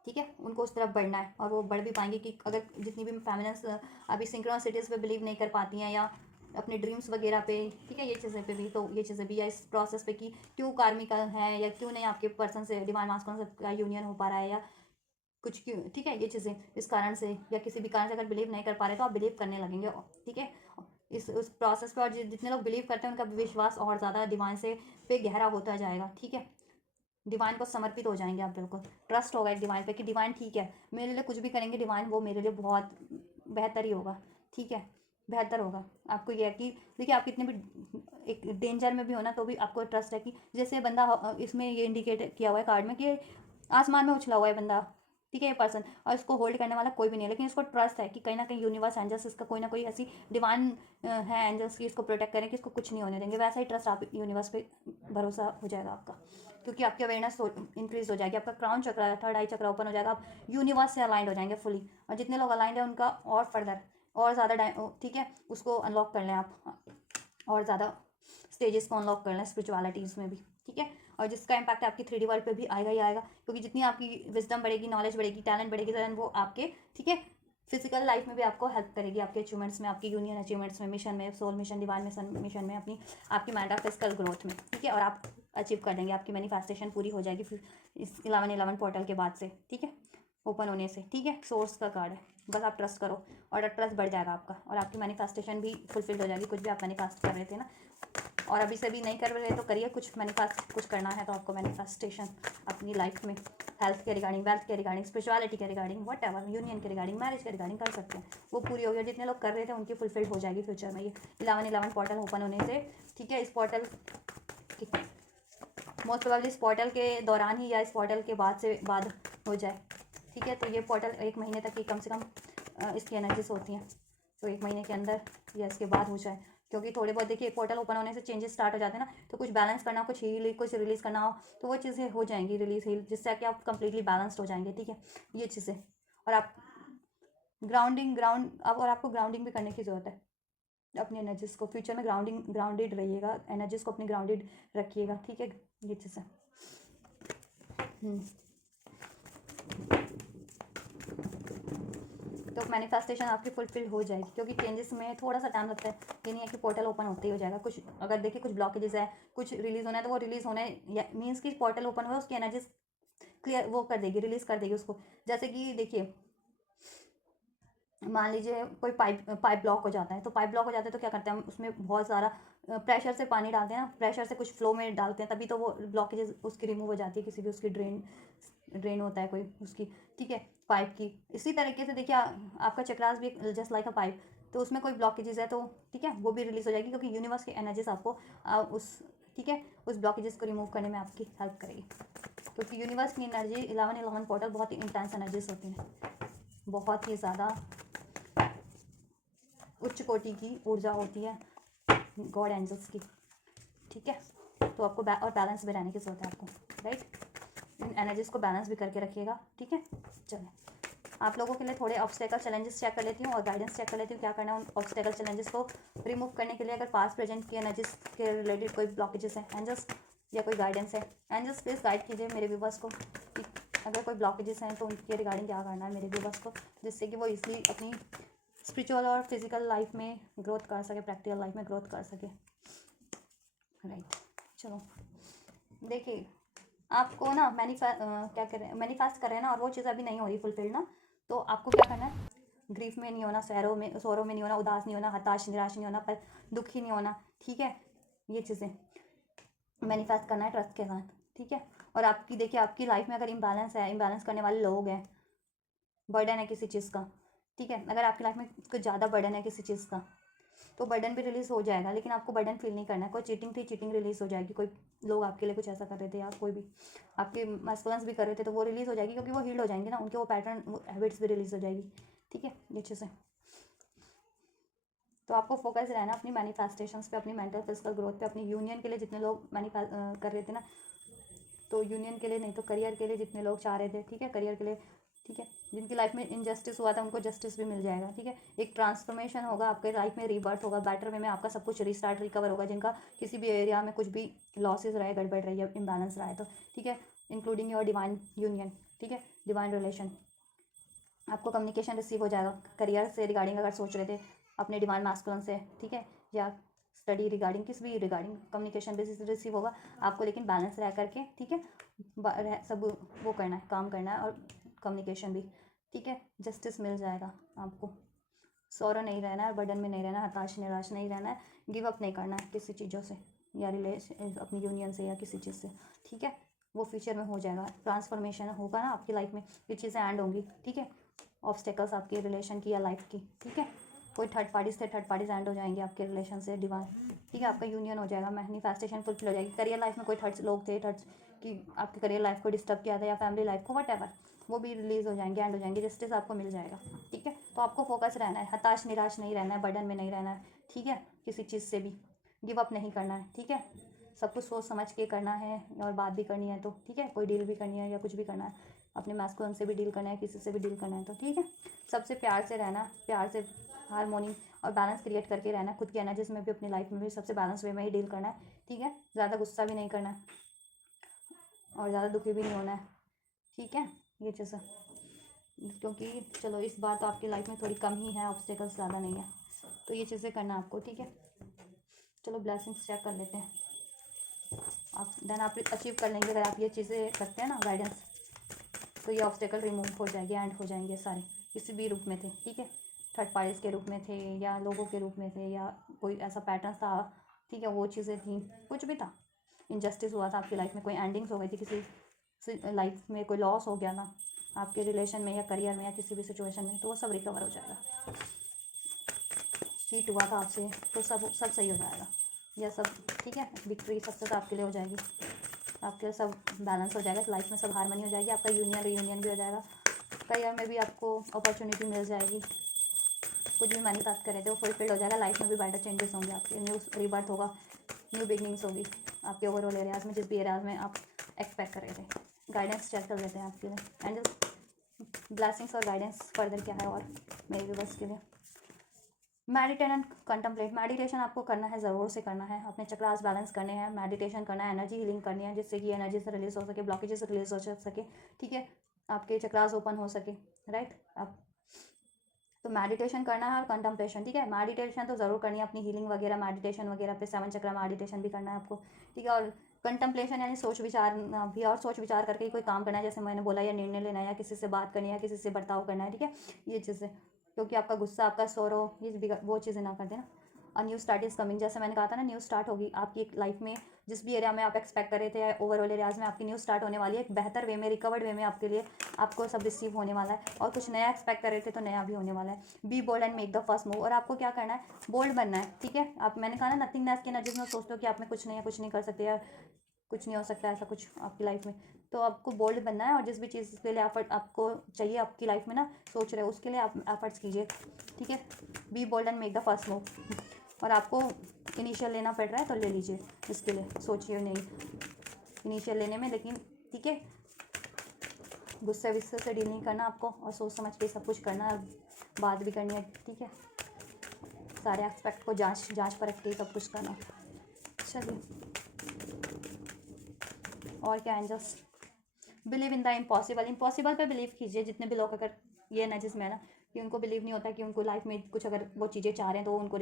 ठीक है, उनको उस तरफ बढ़ना है, और वो बढ़ भी पाएंगे, कि अगर जितनी भी फेमिनेंस अभी सिंक्रोनिसिटीज पे बिलीव नहीं कर पाती हैं, या अपने ड्रीम्स वगैरह पे, ठीक है, ये चीज़ें पे भी, तो ये चीज़ें भी, या इस प्रोसेस पे कि क्यों कार्मिक है, या क्यों नहीं आपके पर्सन से डिवाइन मास्कुलिन का यूनियन हो पा रहा है, या कुछ क्यों, ठीक है, ये चीज़ें इस कारण से, या किसी भी कारण से अगर बिलीव नहीं कर पा रहे तो आप बिलीव करने लगेंगे, ठीक है, इस उस प्रोसेस पे, और जितने लोग बिलीव करते हैं उनका विश्वास और ज़्यादा डिवाइन से पे गहरा होता जाएगा, ठीक है, डिवाइन को समर्पित हो जाएंगे आप, बिल्कुल ट्रस्ट होगा एक डिवाइन पे, कि डिवाइन ठीक है, मेरे लिए कुछ भी करेंगे डिवाइन, वो मेरे लिए बहुत बेहतर ही होगा, ठीक है, बेहतर होगा। आपको ये है कि देखिए आप कितने भी एक डेंजर में भी हो ना, तो भी आपको ट्रस्ट है कि जैसे बंदा, इसमें ये इंडिकेट किया हुआ है कार्ड में कि आसमान में उछला हुआ है बंदा, ठीक है, ये पर्सन, और इसको होल्ड करने वाला कोई भी नहीं है, लेकिन इसको ट्रस्ट है कि कहीं ना कहीं यूनिवर्स एंजल्स इसका कोई ना कोई ऐसी डिवाइन है एंजल्स की इसको प्रोटेक्ट करें, कि इसको कुछ नहीं होने देंगे, वैसा ही ट्रस्ट आप यूनिवर्स पे भरोसा हो जाएगा आपका, क्योंकि आपकी अवेयरनेस इंक्रीज हो जाएगी, आपका क्राउन चक्र, थर्ड आई चक्र ओपन हो जाएगा, आप यूनिवर्स से अलाइंड हो जाएंगे फुली, और जितने लोग अलाइंड है उनका और फर्दर और ज़्यादा, ठीक है, उसको अनलॉक कर लें आप, और ज़्यादा स्टेजेस को अनलॉक कर लें स्पिरिचुअलिटीज़ में भी, ठीक है, और जिसका इम्पैक्ट आपकी 3D वर्ल्ड पे भी आएगा ही आएगा, क्योंकि जितनी आपकी विजडम बढ़ेगी, नॉलेज बढ़ेगी, टैलेंट बढ़ेगी, तो वो आपके, ठीक है, फिजिकल लाइफ में भी आपको हेल्प करेगी, आपके अचीवमेंट्स में, आपकी यूनियन अचीवमेंट्स में, मिशन में, soul mission, divine mission mission में, अपनी आपकी मेटाफिजिकल ग्रोथ में, ठीक है, और आप अचीव कर देंगे, आपकी मैनिफेस्टेशन पूरी हो जाएगी फिर इस 11-11 पोर्टल के बाद से, ठीक है, ओपन होने से, ठीक है, सोर्स का कार्ड है, बस आप ट्रस्ट करो, और ट्रस्ट बढ़ जाएगा आपका, और आपकी मैनिफेस्टेशन भी फुलफिल हो जाएगी, कुछ भी आप मैनिफेस्ट कर रहे थे ना, और अभी से भी नहीं कर रहे तो करिए, कुछ मैनिफेस्ट कुछ करना है तो आपको मैनिफेस्टेशन अपनी लाइफ में हेल्थ के रिगार्डिंग, वेल्थ के रिगार्डिंग, स्पिरिचुअलिटी के रिगार्डिंग, वट एवर, यूनियन के रिगार्डिंग, मैरिज के रिगार्डिंग कर सकते हैं। वो पूरी हो गई, जितने लोग कर रहे थे उनकी फुलफिल्ड हो जाएगी फ्यूचर में। ये 11/11 पोर्टल ओपन होने से, ठीक है, इस पोर्टल मोस्ट प्रोबेबली इस पोर्टल के दौरान ही या इस पोर्टल के बाद हो जाए, ठीक है। तो ये पोर्टल 1 महीने तक की कम से कम इसकी एनर्जीज होती हैं, तो 1 महीने के अंदर या इसके बाद हो जाए, क्योंकि थोड़े बहुत देखिए पोर्टल ओपन होने से चेंजेस स्टार्ट हो जाते हैं ना, तो कुछ बैलेंस करना, कुछ हील, कुछ रिलीज़ करना हो तो वो चीज़ें हो जाएंगी रिलीज हील, जिससे कि आप कंप्लीटली बैलेंस्ड हो जाएंगे, ठीक है, ये चीज़ें। और आप और आपको ग्राउंडिंग भी करने की ज़रूरत है अपनी एनर्जीज को, फ्यूचर में ग्राउंडेड रहिएगा, एनर्जीज को अपनी ग्राउंडेड रखिएगा, ठीक है, ये चीज़ें। तो मैनिफेस्टेशन आपकी फुलफिल हो जाएगी, क्योंकि चेंजेस में थोड़ा सा टाइम लगता है, ये नहीं है कि पोर्टल ओपन होते ही हो जाएगा। कुछ अगर देखिए कुछ ब्लॉकेजेस है, कुछ रिलीज़ होना है तो वो रिलीज़ होने मीन्स कि पोर्टल ओपन हुआ उसकी एनर्जीज क्लियर वो कर देगी, रिलीज़ कर देगी उसको। जैसे कि देखिए मान लीजिए कोई पाइप ब्लॉक हो जाता है, तो पाइप ब्लॉक हो जाता है तो क्या करते हैं हम, उसमें बहुत सारा प्रेशर से पानी डालते हैं ना, प्रेशर से कुछ फ्लो में डालते हैं, तभी तो वो ब्लॉकेजेस उसकी रिमूव हो जाती है, किसी भी उसकी ड्रेन होता है कोई उसकी, ठीक है, पाइप की। इसी तरीके से देखिए आपका चक्रास भी जस्ट लाइक अ पाइप, तो उसमें कोई ब्लॉकेजेस है तो ठीक है वो भी रिलीज़ हो जाएगी, क्योंकि यूनिवर्स की एनर्जीज आपको उस ठीक है उस ब्लॉकेजेस को रिमूव करने में आपकी हेल्प करेगी, क्योंकि यूनिवर्स की एनर्जी 11/11 पोर्टल बहुत ही इंटेंस एनर्जीज होती हैं, बहुत ही ज़्यादा उच्च कोटि की ऊर्जा होती है गॉड एंजल्स की, ठीक है। तो आपको और बैलेंस में रहने की ज़रूरत है आपको, राइट, इन एनर्जीज को बैलेंस भी करके रखिएगा, ठीक है। चलिए आप लोगों के लिए थोड़े ऑब्स्टेकल चैलेंजेस चेक कर लेती हूँ और गाइडेंस चेक कर लेती हूँ क्या करना है उन ऑब्स्टेकल चैलेंजेस को रिमूव करने के लिए। अगर पास्ट प्रेजेंट की एनर्जीज के रिलेटेड कोई ब्लॉकेजेस हैं एंजल्स या कोई गाइडेंस है, एंजल्स प्लीज़ गाइड कीजिए मेरे व्यूवर्स को कि अगर कोई ब्लॉकेजेस हैं तो उनके रिगार्डिंग क्या करना है मेरे व्यूवर्स को, जिससे कि वो ईजिली अपनी स्पिरिचुअल और फिजिकल लाइफ में ग्रोथ कर सके, प्रैक्टिकल लाइफ में ग्रोथ कर सके, राइट। चलो देखिए आपको ना क्या कर रहे हैं, मैनिफेस्ट कर रहे हैं ना, और वो चीज़ अभी नहीं हो रही फुलफिल ना, तो आपको क्या करना है, ग्रीफ में नहीं होना, शोरों में नहीं होना, उदास नहीं होना, हताश निराश नहीं होना, पर दुखी नहीं होना, ठीक है, ये चीज़ें मैनिफेस्ट करना है ट्रस्ट के साथ, ठीक है। और आपकी देखिए आपकी लाइफ में अगर इम्बैलेंस है, इम्बैलेंस करने वाले लोग हैं, बर्डन है किसी चीज़ का, ठीक है, अगर आपकी लाइफ में कुछ ज़्यादा बर्डन है किसी चीज़ का तो बर्डन भी रिलीज़ हो जाएगा, लेकिन आपको बर्डन फील नहीं करना है। कोई चीटिंग थी, चीटिंग रिलीज़ हो जाएगी, कोई लोग आपके लिए कुछ ऐसा कर रहे थे या कोई भी आपके मैस्कुलेंस भी कर रहे थे तो वो रिलीज़ हो जाएगी, क्योंकि वो हील हो जाएंगे ना, उनके वो पैटर्न वो हैबिट्स भी रिलीज़ हो जाएगी, ठीक है, ये चीज़ें। तो आपको फोकस रहना अपनी मैनिफेस्टेशंस पे, अपनी मेंटल फिजिकल ग्रोथ पे, अपनी यूनियन के लिए जितने लोग कर रहे थे ना, तो यूनियन के लिए नहीं तो करियर के लिए जितने लोग चाह रहे थे, ठीक है, करियर के लिए, ठीक है, जिनकी लाइफ में इनजस्टिस हुआ था उनको जस्टिस भी मिल जाएगा, ठीक है, एक ट्रांसफॉर्मेशन होगा आपके लाइफ में, रीबर्थ होगा, बेटर वे में आपका सब कुछ रिस्टार्ट रिकवर होगा, जिनका किसी भी एरिया में कुछ भी लॉसेज रहे, गड़बड़ रही है, इम्बैलेंस रहा है तो, ठीक है, इंक्लूडिंग योर डिवाइन यूनियन, ठीक है, डिवाइन रिलेशन। आपको कम्युनिकेशन रिसीव हो जाएगा करियर से रिगार्डिंग, अगर सोच रहे थे अपने डिवाइन मैस्कुलिन से, ठीक है, या स्टडी रिगार्डिंग किस भी रिगार्डिंग कम्युनिकेशन बेसिस रिसीव होगा आपको, लेकिन बैलेंस रह करके, ठीक है, सब वो करना है, काम करना है, और कम्युनिकेशन भी, ठीक है, जस्टिस मिल जाएगा आपको। सौरो नहीं रहना है, बर्डन में नहीं रहना है, हताश निराश नहीं रहना है, गिव अप नहीं करना है किसी चीज़ों से या रिलेशन अपनी यूनियन से या किसी चीज़ से, ठीक है, वो फ्यूचर में हो जाएगा, ट्रांसफॉर्मेशन होगा ना आपकी लाइफ में, ये चीज़ें एंड होंगी, ठीक है, ऑब्स्टेकल्स आपके रिलेशन की या लाइफ की, ठीक है, कोई थर्ड पार्टीज थे, थर्ड पार्टीज एंड हो जाएंगे आपके रिलेशन से, डिवाइन, ठीक है, आपका यूनियन हो जाएगा, मैनिफेस्टेशन फुलफिल हो जाएगी। करियर लाइफ में कोई थर्ड्स लोग थे, थर्ड्स की आपकी करियर लाइफ को डिस्टर्ब किया था या फैमिली लाइफ को, वट एवर, वो भी रिलीज़ हो जाएंगे, एंड हो जाएंगे, जस्टिस आपको मिल जाएगा, ठीक है। तो आपको फोकस रहना है, हताश निराश नहीं रहना है, बर्डन में नहीं रहना है, ठीक है, किसी चीज़ से भी गिव अप नहीं करना है, ठीक है, सब कुछ सोच समझ के करना है, और बात भी करनी है तो ठीक है, कोई डील भी करनी है या कुछ भी करना है, अपने मैस्कुलिन से भी डील करना है, किसी से भी डील करना है तो ठीक है, सबसे प्यार से रहना, प्यार से हारमोनी और बैलेंस क्रिएट करके रहना है, खुद की एनर्जीज में भी अपनी लाइफ में भी सबसे बैलेंस वे में ही डील करना है, ठीक है, ज़्यादा गुस्सा भी नहीं करना है और ज़्यादा दुखी भी नहीं होना है, ठीक है, ये चीज़ें, क्योंकि चलो इस बार तो आपकी लाइफ में थोड़ी कम ही है, ऑब्स्टेकल्स ज़्यादा नहीं है, तो ये चीज़ें करना आपको, ठीक है। चलो ब्लेसिंग्स चेक कर लेते हैं, आप देन आप अचीव कर लेंगे अगर आप ये चीज़ें करते हैं ना गाइडेंस, तो ये ऑब्स्टेकल रिमूव हो जाएंगे, एंड हो जाएंगे सारे, किसी भी रूप में थे, ठीक है, थर्ड पार्टीज के रूप में थे या लोगों के रूप में थे या कोई ऐसा पैटर्न था ठीक है, वो चीज़ें थी, कुछ भी था, इनजस्टिस हुआ था आपकी लाइफ में, कोई एंडिंग्स हो गई थी, किसी लाइफ में कोई लॉस हो गया था आपके रिलेशन में या करियर में या किसी भी सिचुएशन में, तो वो सब रिकवर हो जाएगा। चीट हुआ था आपसे तो सब सब सही हो जाएगा, यह सब ठीक है, विक्ट्री सक्सेस आपके लिए हो जाएगी, आपके सब बैलेंस हो जाएगा लाइफ में, सब हारमोनी हो जाएगी, आपका यूनियन रीयूनियन भी हो जाएगा, करियर में भी आपको अपॉर्चुनिटी मिल जाएगी, कुछ भी मैनिफेस्ट करे थे वो फुलफिल हो जाएगा, लाइफ में भी बेटर चेंजेस होंगे, आपके न्यू रीबर्थ होगा, न्यू बिगनिंग्स होगी आपके ओवरऑल एरियाज़ में, जिस भी एरियाज़ में आप एक्सपेक्ट कर रहे थे। गाइडेंस चेक कर लेते हैं आपके लिए, एंड ब्लेसिंग्स और गाइडेंस फर्दर क्या है और मेरे व्यूअर्स के लिए। मेडिटेट एंड कंटम्पलेट, मेडिटेशन आपको करना है, ज़रूर से करना है, अपने चक्रास बैलेंस करने हैं, मेडिटेशन करना है, एनर्जी हीलिंग करनी है, जिससे कि एनर्जी से रिलीज हो सके, ब्लॉकेजेस से रिलीज हो सके, ठीक है, आपके चक्रास ओपन हो सके, राइट। आप तो मेडिटेशन करना है और कंटम्पलेशन, ठीक है, मेडिटेशन तो ज़रूर करनी है, अपनी हीलिंग वगैरह मेडिटेशन वगैरह पे 7 चक्रा मेडिटेशन भी करना है आपको, ठीक है, और कंटम्पलेशन यानी सोच विचार भी, और सोच विचार करके ही कोई काम करना है, जैसे मैंने बोला, या निर्णय लेना है, या किसी से बात करनी है, किसी से बर्ताव करना है, ठीक है, ये चीज़ें, क्योंकि आपका गुस्सा, आपका सोरो, ये वो चीज़ें ना कर देना। A new start is coming, जैसे मैंने कहा था ना, न्यू स्टार्ट होगी आपकी एक लाइफ में, जिस भी एरिया में आप एक्सपेक्ट कर रहे थे, या ओवरऑल एरियाज़ में आपकी न्यू स्टार्ट होने वाली है, एक बेहतर वे में, रिकवर्ड वे में आपके लिए, आपको सब रिसीव होने वाला है, और कुछ नया एक्सपेक्ट कर रहे थे तो नया भी होने वाला है। Be bold and make the first move, और आपको क्या करना है, बोल्ड बनना है, ठीक है, आप, मैंने कहा ना, नथिंगनेस की एनर्जी में सोचते हो कि आप में कुछ नहीं है, कुछ नहीं कर सकते, या कुछ नहीं हो सकता ऐसा कुछ आपकी लाइफ में, तो आपको बोल्ड बनना है, और जिस भी चीज़ के लिए एफर्ट आपको चाहिए आपकी लाइफ में ना, सोच रहे हो, उसके लिए आप एफर्ट्स कीजिए, ठीक है, be bold and make the first move, और आपको इनिशियल लेना पड़ रहा है तो ले लीजिए, इसके लिए सोचिए नहीं इनिशियल लेने में, लेकिन ठीक है, गुस्से विस्से से डील नहीं करना आपको, और सोच समझ के सब कुछ करना है, बात भी करनी है, ठीक है, सारे एस्पेक्ट को जांच परख के सब कुछ करना। चलिए, और क्या angels, believe in the impossible, impossible पे बिलीव कीजिए, जितने भी लोग, अगर ये ना जिसमें ना कि उनको बिलीव नहीं होता कि उनको लाइफ में कुछ, अगर वो चीज़ें चाह रहे हैं तो उनको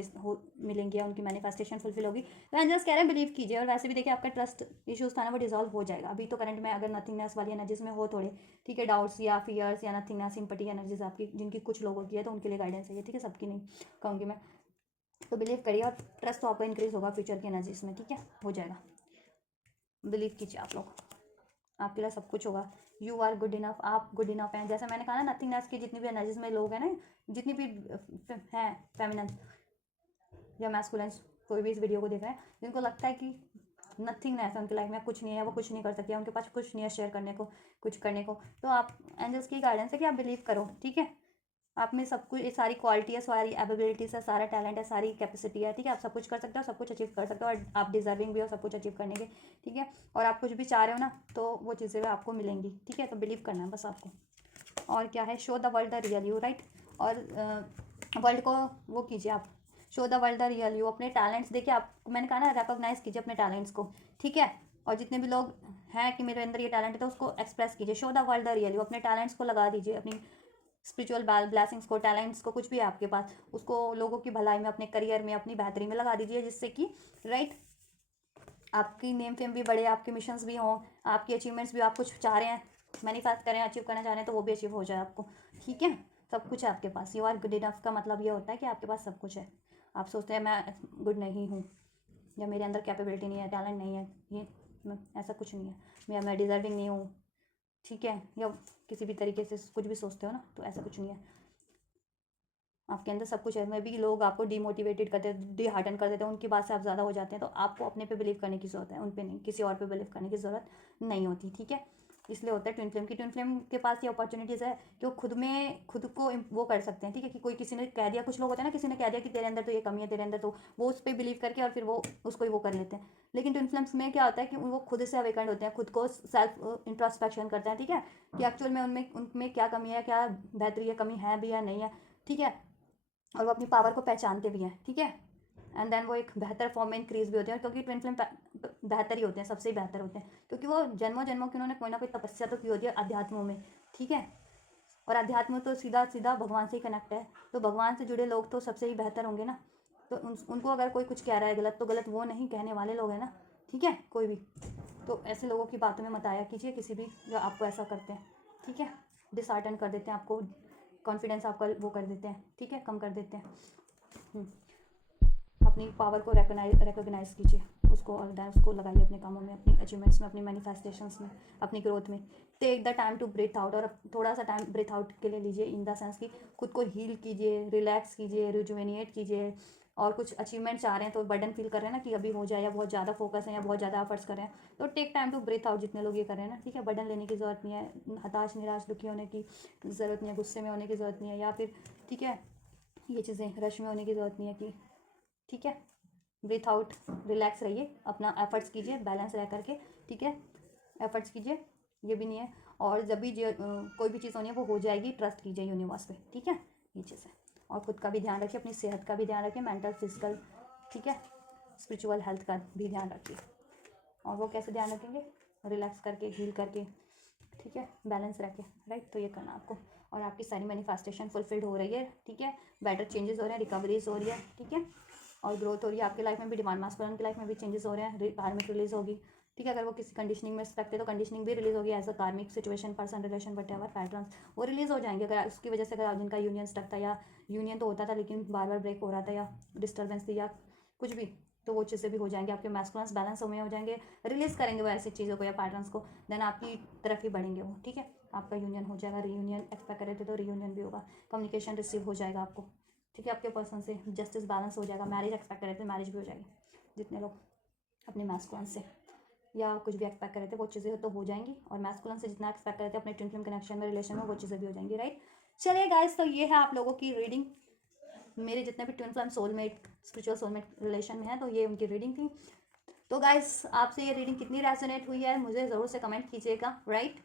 मिलेंगी, या उनकी मैनिफेस्टेशन फुलफिल होगी, तो एंजल्स कह रहे हैं बिलीव कीजिए, और वैसे भी देखिए आपका ट्रस्ट इश्यूज था ना, वो डिजॉल्व हो जाएगा, अभी तो करंट में अगर नथिंगनेस वाली एनर्जीज में हो थोड़े, ठीक है, डाउट्स या फियर्स या नथिंगनेस, सिंपैथी एनर्जीज आपकी, जिनकी कुछ लोगों की है, तो उनके लिए गाइडेंस है ये, ठीक है, सबकी नहीं कहूँगी मैं, तो बिलीव करिए, और ट्रस्ट तो आपका इंक्रीज होगा फ्यूचर की एनर्जीज में, ठीक है, हो जाएगा, बिलीव कीजिए आप लोग, आपके लिए सब कुछ होगा, यू आर गुड इनफ, आप गुड इनफ हैं, जैसे मैंने कहा ना, नथिंगनेस की जितनी भी एनर्जीज में लोग हैं ना, जितनी भी हैं फेमिनन या मैस्कुलेंस, कोई भी इस वीडियो को देख रहे हैं, जिनको लगता है कि नथिंगनेस है उनकी लाइफ में, कुछ नहीं है, वो कुछ नहीं कर सकती है, उनके पास कुछ नहीं है शेयर करने को, कुछ करने को, तो आप, एंजल्स की गाइडेंस है कि आप बिलीव करो, ठीक है, आप में सब कुछ, ये सारी क्वालिटी है, सारी एबिलिटीज है, सारा टैलेंट है, सारी कैपेसिटी है, ठीक है, आप सब कुछ कर सकते हो, सब कुछ अचीव कर सकते हो, और आप डिजर्विंग भी हो सब कुछ अचीव करने के, ठीक है, और आप कुछ भी चाह रहे हो ना, तो वो चीज़ें आपको मिलेंगी, ठीक है, तो बिलीव करना है बस आपको। और क्या है, show the world the real you, right, और वर्ल्ड को वो कीजिए आप, show the world the real you, अपने टैलेंट्स देखिए, आप, मैंने कहा ना, रिकॉग्नाइज कीजिए अपने टैलेंट्स को, ठीक है, और जितने भी लोग हैं कि मेरे अंदर ये टैलेंट है, तो उसको एक्सप्रेस कीजिए, show the world the real you, अपने टैलेंट्स को लगा दीजिए, अपनी स्पिरिचुअल ब्लेसिंग्स को, टैलेंट्स को, कुछ भी है आपके पास, उसको लोगों की भलाई में, अपने करियर में, अपनी बेहतरी में लगा दीजिए, जिससे कि राइट, आपकी नेम फेम भी बढ़े, आपके मिशंस भी हों, आपकी अचीवमेंट्स भी, आप कुछ चाह रहे हैं मैनिफेस्ट करें, अचीव करना चाह रहे हैं, तो वो भी अचीव हो जाए आपको, ठीक है, सब कुछ है आपके पास, यू आर गुड इनफ का मतलब ये होता है कि आपके पास सब कुछ है, आप सोचते हैं मैं गुड नहीं हूँ, या मेरे अंदर कैपेबिलिटी नहीं है, टैलेंट नहीं है, ये ऐसा कुछ नहीं है, मैं डिजर्विंग नहीं हूँ, ठीक है, या किसी भी तरीके से कुछ भी सोचते हो ना, तो ऐसा कुछ नहीं है, आपके अंदर सब कुछ है, मैं भी, लोग आपको डिमोटिवेटेड करते हैं, डिहार्टन कर देते हैं, उनकी बात से आप ज़्यादा हो जाते हैं, तो आपको अपने पे बिलीव करने की ज़रूरत है, उन पे नहीं, किसी और पे बिलीव करने की ज़रूरत नहीं होती, ठीक है, इसलिए होता है ट्विन फ्लेम की, ट्विन फ्लेम के पास ये अपॉर्चुनिटीज़ है कि वो खुद को वो कर सकते हैं, ठीक है, कि कोई किसी ने कह दिया, कुछ लोग होते हैं ना, किसी ने कह दिया कि तेरे अंदर तो ये कमी है, तेरे अंदर, तो वो उस पर बिलीव करके और फिर वो उसको ही वो कर लेते हैं, लेकिन ट्विन फ्लेम्स में क्या होता है कि वो खुद से अवेकेंड होते हैं, खुद को सेल्फ इंट्रोस्पेक्शन करते हैं, ठीक है, कि एक्चुअल में उनमें क्या कमी है, क्या बेहतरी है, कमी है भी या नहीं है, ठीक है, और वो अपनी पावर को पहचानते भी हैं, ठीक है, एंड देन वो एक बेहतर फॉर्म में इंक्रीज भी होते हैं, क्योंकि ट्विन फ्लेम बेहतर ही होते हैं, सबसे ही बेहतर होते हैं, क्योंकि वो जन्मों जन्मों की उन्होंने कोई ना कोई तपस्या तो की होती है अध्यात्मों में, ठीक है, और अध्यात्म तो सीधा सीधा भगवान से ही कनेक्ट है, तो भगवान से जुड़े लोग तो सबसे ही बेहतर होंगे ना, तो उनको अगर कोई कुछ कह रहा है गलत, तो गलत वो नहीं कहने वाले लोग हैं ना, ठीक है, कोई भी, तो ऐसे लोगों की बातों में मत आया कीजिए किसी भी, जो आपको ऐसा करते हैं, ठीक है, डिसहार्टन कर देते हैं आपको, कॉन्फिडेंस आपका वो कर देते हैं, ठीक है, कम कर देते हैं, अपनी पावर को रिकॉग्नाइज कीजिए उसको, और देन उसको लगाइए अपने कामों में, अपनी अचीवमेंट्स में, अपनी मैनिफेस्टेशंस में, अपनी ग्रोथ में। Take the time to breathe out, और थोड़ा सा टाइम ब्रीथ आउट के लिए लीजिए, इन द सेंस कि खुद को हील कीजिए, रिलैक्स कीजिए, रिजुवेनिएट कीजिए। और कुछ अचीवमेंट चाह रहे हैं तो बर्डन फील कर रहे हैं ना कि अभी हो जाए, या बहुत ज़्यादा फोकस है या बहुत ज़्यादा एफर्ट्स कर रहे हैं, तो take time to breathe out. जितने लोग ये कर रहे हैं ना, ठीक है, बर्डन लेने की ज़रूरत नहीं है, हताश निराश दुखी होने की ज़रूरत नहीं है, गुस्से में होने की ज़रूरत नहीं है, या फिर ठीक है ये चीज़ें रश में होने की ज़रूरत नहीं है कि ठीक है। ब्रीथ आउट, रिलैक्स रहिए, अपना एफर्ट्स कीजिए बैलेंस रह करके, ठीक है, एफर्ट्स कीजिए, ये भी नहीं है। और जब भी कोई भी चीज़ होनी है वो हो जाएगी, ट्रस्ट कीजिए यूनिवर्स पे, ठीक है, ये चीज़ है। और खुद का भी ध्यान रखिए, अपनी सेहत का भी ध्यान रखिए, मेंटल फिजिकल, ठीक है, स्पिरिचुअल हेल्थ का भी ध्यान रखिए। और वो कैसे ध्यान रखेंगे, रिलैक्स करके, हील करके, ठीक है, बैलेंस रखे, राइट। तो ये करना आपको, और आपकी सारी मैनिफेस्टेशन फुलफिल्ड हो रही है, ठीक है, बेटर चेंजेस हो रहे हैं, रिकवरीज हो रही है, ठीक है, और ग्रोथ हो रही है आपकी लाइफ में भी, डिवाइन मास्कुलिन की लाइफ में भी चेंजेस हो रहे हैं, कार्मिक रिलीज होगी, ठीक है। अगर वो किसी कंडीशनिंग में स्टक है तो कंडीशनिंग भी रिलीज होगी, एज अ कार्मिक situation, person, relation, what ever pattern, वो रिलीज हो जाएंगे। अगर उसकी वजह से अगर जिनका यूनियन स्टक था, या यूनियन तो होता था लेकिन बार बार ब्रेक हो रहा था, या डिस्टर्बेंस थी, या कुछ भी, तो वो चीज़ें भी हो जाएंगे, आपके मैस्कुलिन्स बैलेंस में हो जाएंगे, रिलीज करेंगे वो ऐसी चीज़ों को या पैटर्न्स को, देन आपकी तरफ ही बढ़ेंगे वो, ठीक है। आपका यूनियन हो जाएगा, रीयूनियन एक्सपेक्ट कर रहे थे तो रीयूनियन भी होगा, कम्युनिकेशन रिसीव हो जाएगा आपको, ठीक है, आपके पर्सन से जस्टिस बैलेंस हो जाएगा, मैरिज एक्सपेक्ट कर रहे थे मैरिज भी हो जाएगी, जितने लोग अपने मैस्कुलिन से या कुछ भी एक्सपेक्ट कर रहे थे वो चीज़ें तो हो जाएंगी, और मैस्कुलिन से जितना एक्सपेक्ट कर रहे थे अपने ट्विन फ्लेम कनेक्शन में, रिलेशन में, वो चीज़ें भी हो जाएंगी, राइट। चलिए गाइस, तो ये है आप लोगों की रीडिंग, मेरे जितने भी twin flame soulmate, spiritual soulmate relation में है, तो ये उनकी रीडिंग थी। तो गाइस, आपसे ये रीडिंग कितनी रेजोनेट हुई है मुझे ज़रूर से कमेंट कीजिएगा, राइट।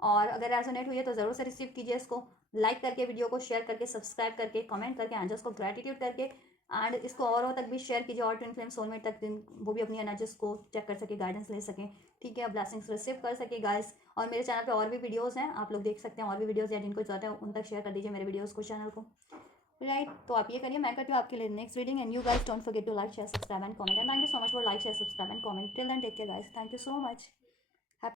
और अगर रेजोनेट हुई है तो ज़रूर से रिसीव कीजिए इसको, लाइक करके, वीडियो को शेयर करके, सब्सक्राइब करके, कमेंट करके, एंजल्स को ग्रेटिट्यूड करके, एंड इसको औरों तक भी शेयर कीजिए, और ट्विन फ्लेम सोलमेट तक वो भी अपनी एनर्जीज को चेक कर सके, गाइडेंस ले सकें, ठीक है, ब्लेसिंग्स रिसीव कर सके गाइस। और मेरे चैनल पे और भी वीडियोस हैं, आप लोग देख सकते हैं, और भी वीडियोस, या जिनको ज़रूरत है उन तक शेयर कर दीजिए मेरे वीडियोस को, चैनल को, राइट। तो आप ये करिए, मैं करती हूँ आपके लिए next reading, and you guys don't forget to like, share, subscribe and comment, and thank you so much for like, share, subscribe and comment. Till then take care guys, thank you so much.